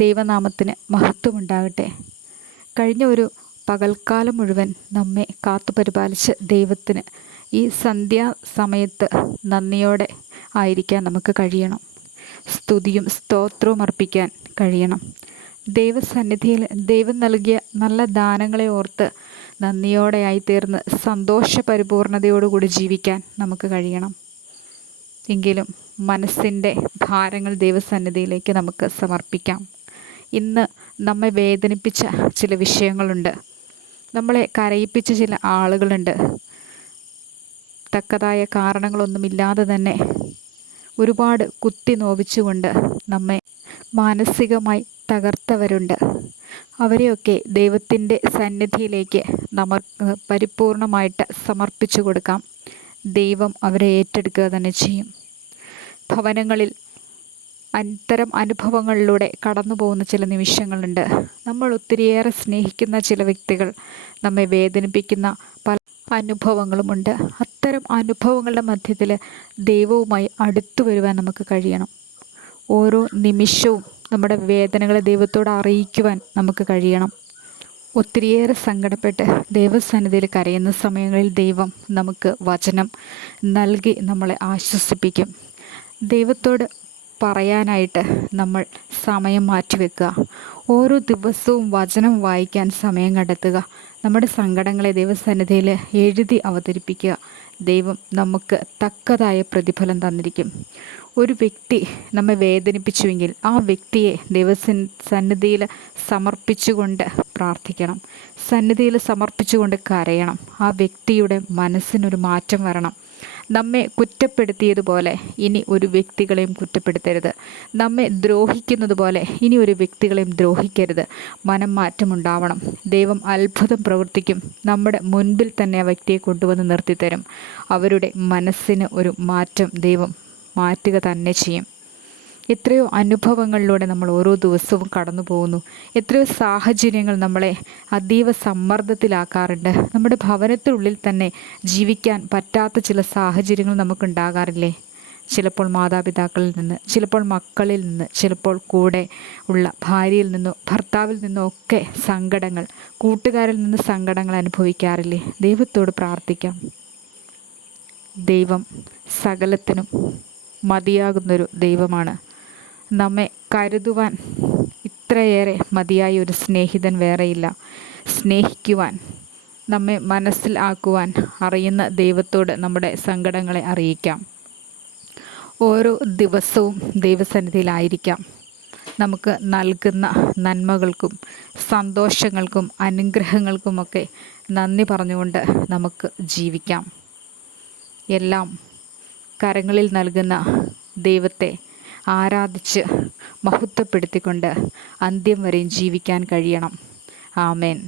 ദൈവനാമത്തിന് മഹത്വമുണ്ടാകട്ടെ. കഴിഞ്ഞ ഒരു പകൽക്കാലം മുഴുവൻ നമ്മെ കാത്തുപരിപാലിച്ച് ദൈവത്തിന് ഈ സന്ധ്യാസമയത്ത് നന്ദിയോടെ ആയിരിക്കാൻ നമുക്ക് കഴിയണം. സ്തുതിയും സ്തോത്രവും അർപ്പിക്കാൻ കഴിയണം. ദൈവസന്നിധിയിൽ ദൈവം നൽകിയ നല്ല ദാനങ്ങളെ ഓർത്ത് നന്ദിയോടെയായി തീർന്ന് സന്തോഷപരിപൂർണതയോടുകൂടി ജീവിക്കാൻ നമുക്ക് കഴിയണം. എങ്കിലും മനസ്സിൻ്റെ ഭാരങ്ങൾ ദൈവസന്നിധിയിലേക്ക് നമുക്ക് സമർപ്പിക്കാം. ഇന്ന് നമ്മെ വേദനിപ്പിച്ച ചില വിഷയങ്ങളുണ്ട്. നമ്മളെ കരയിപ്പിച്ച ചില ആളുകളുണ്ട്. തക്കതായ കാരണങ്ങളൊന്നുമില്ലാതെ തന്നെ ഒരുപാട് കുത്തി നോവിച്ചുകൊണ്ട് നമ്മെ മാനസികമായി തകർത്തവരുണ്ട്. അവരെയൊക്കെ ദൈവത്തിൻ്റെ സന്നിധിയിലേക്ക് നമുക്ക് പരിപൂർണമായിട്ട് സമർപ്പിച്ചു കൊടുക്കാം. ദൈവം അവരെ ഏറ്റെടുക്കുക തന്നെ ചെയ്യും. ഭവനങ്ങളിൽ അത്തരം അനുഭവങ്ങളിലൂടെ കടന്നു പോകുന്ന ചില നിമിഷങ്ങളുണ്ട്. നമ്മൾ ഒത്തിരിയേറെ സ്നേഹിക്കുന്ന ചില വ്യക്തികൾ നമ്മെ വേദനിപ്പിക്കുന്ന പല അനുഭവങ്ങളുമുണ്ട്. അത്തരം അനുഭവങ്ങളുടെ മധ്യത്തിൽ ദൈവവുമായി അടുത്തു വരുവാൻ നമുക്ക് കഴിയണം. ഓരോ നിമിഷവും നമ്മുടെ വേദനകളെ ദൈവത്തോട് അറിയിക്കുവാൻ നമുക്ക് കഴിയണം. ഒത്തിരിയേറെ സങ്കടപ്പെട്ട് ദൈവസന്നിധിയിൽ കരയുന്ന സമയങ്ങളിൽ ദൈവം നമുക്ക് വചനം നൽകി നമ്മളെ ആശ്വസിപ്പിക്കും. ദൈവത്തോട് പറയാനായിട്ട് നമ്മൾ സമയം മാറ്റിവെക്കുക. ഓരോ ദിവസവും വചനം വായിക്കാൻ സമയം കണ്ടെത്തുക. നമ്മുടെ സങ്കടങ്ങളെ ദൈവസന്നിധിയിൽ എഴുതി അവതരിപ്പിക്കുക. ദൈവം നമുക്ക് തക്കതായ പ്രതിഫലം തന്നിരിക്കും. ഒരു വ്യക്തി നമ്മെ വേദനിപ്പിച്ചുവെങ്കിൽ ആ വ്യക്തിയെ സന്നിധിയിൽ സമർപ്പിച്ചുകൊണ്ട് പ്രാർത്ഥിക്കണം. സന്നിധിയിൽ സമർപ്പിച്ചുകൊണ്ട് കരയണം. ആ വ്യക്തിയുടെ മനസ്സിനൊരു മാറ്റം വരണം. നമ്മെ കുറ്റപ്പെടുത്തിയതുപോലെ ഇനി ഒരു വ്യക്തികളെയും കുറ്റപ്പെടുത്തരുത്. നമ്മെ ദ്രോഹിക്കുന്നത് പോലെ ഇനി ഒരു വ്യക്തികളെയും ദ്രോഹിക്കരുത്. മനം മാറ്റമുണ്ടാവണം. ദൈവം അത്ഭുതം പ്രവർത്തിക്കും. നമ്മുടെ മുൻപിൽ തന്നെ ആ വ്യക്തിയെ കൊണ്ടുവന്ന് നിർത്തിത്തരും. അവരുടെ മനസ്സിന് ഒരു മാറ്റം ദൈവം മാറ്റുക തന്നെ ചെയ്യും. എത്രയോ അനുഭവങ്ങളിലൂടെ നമ്മൾ ഓരോ ദിവസവും കടന്നു പോകുന്നു. എത്രയോ സാഹചര്യങ്ങൾ നമ്മളെ അതീവ സമ്മർദ്ദത്തിലാക്കാറുണ്ട്. നമ്മുടെ ഭവനത്തിനുള്ളിൽ തന്നെ ജീവിക്കാൻ പറ്റാത്ത ചില സാഹചര്യങ്ങൾ നമുക്കുണ്ടാകാറില്ലേ? ചിലപ്പോൾ മാതാപിതാക്കളിൽ നിന്ന്, ചിലപ്പോൾ മക്കളിൽ നിന്ന്, ചിലപ്പോൾ കൂടെ ഉള്ള ഭാര്യയിൽ നിന്നോ ഭർത്താവിൽ നിന്നോ ഒക്കെ സങ്കടങ്ങൾ, കൂട്ടുകാരിൽ നിന്ന് സങ്കടങ്ങൾ അനുഭവിക്കാറില്ലേ? ദൈവത്തോട് പ്രാർത്ഥിക്കാം. ദൈവം സകലത്തിനും മതിയാകുന്നൊരു ദൈവമാണ്. നമ്മെ കരുതുവാൻ ഇത്രയേറെ മതിയായ ഒരു സ്നേഹിതൻ വേറെയില്ല. സ്നേഹിക്കുവാൻ, നമ്മെ മനസ്സിലാക്കുവാൻ അറിയുന്ന ദൈവത്തോട് നമ്മുടെ സങ്കടങ്ങളെ അറിയിക്കാം. ഓരോ ദിവസവും ദൈവസന്നിധിയിലായിരിക്കാം. നമുക്ക് നൽകുന്ന നന്മകൾക്കും സന്തോഷങ്ങൾക്കും അനുഗ്രഹങ്ങൾക്കുമൊക്കെ നന്ദി പറഞ്ഞുകൊണ്ട് നമുക്ക് ജീവിക്കാം. എല്ലാം കരങ്ങളിൽ നൽകുന്ന ദൈവത്തെ ആരാധിച്ച് മഹത്വപ്പെടുത്തിക്കൊണ്ട് അന്ത്യം വരെയും ജീവിക്കാൻ കഴിയണം. ആമേൻ.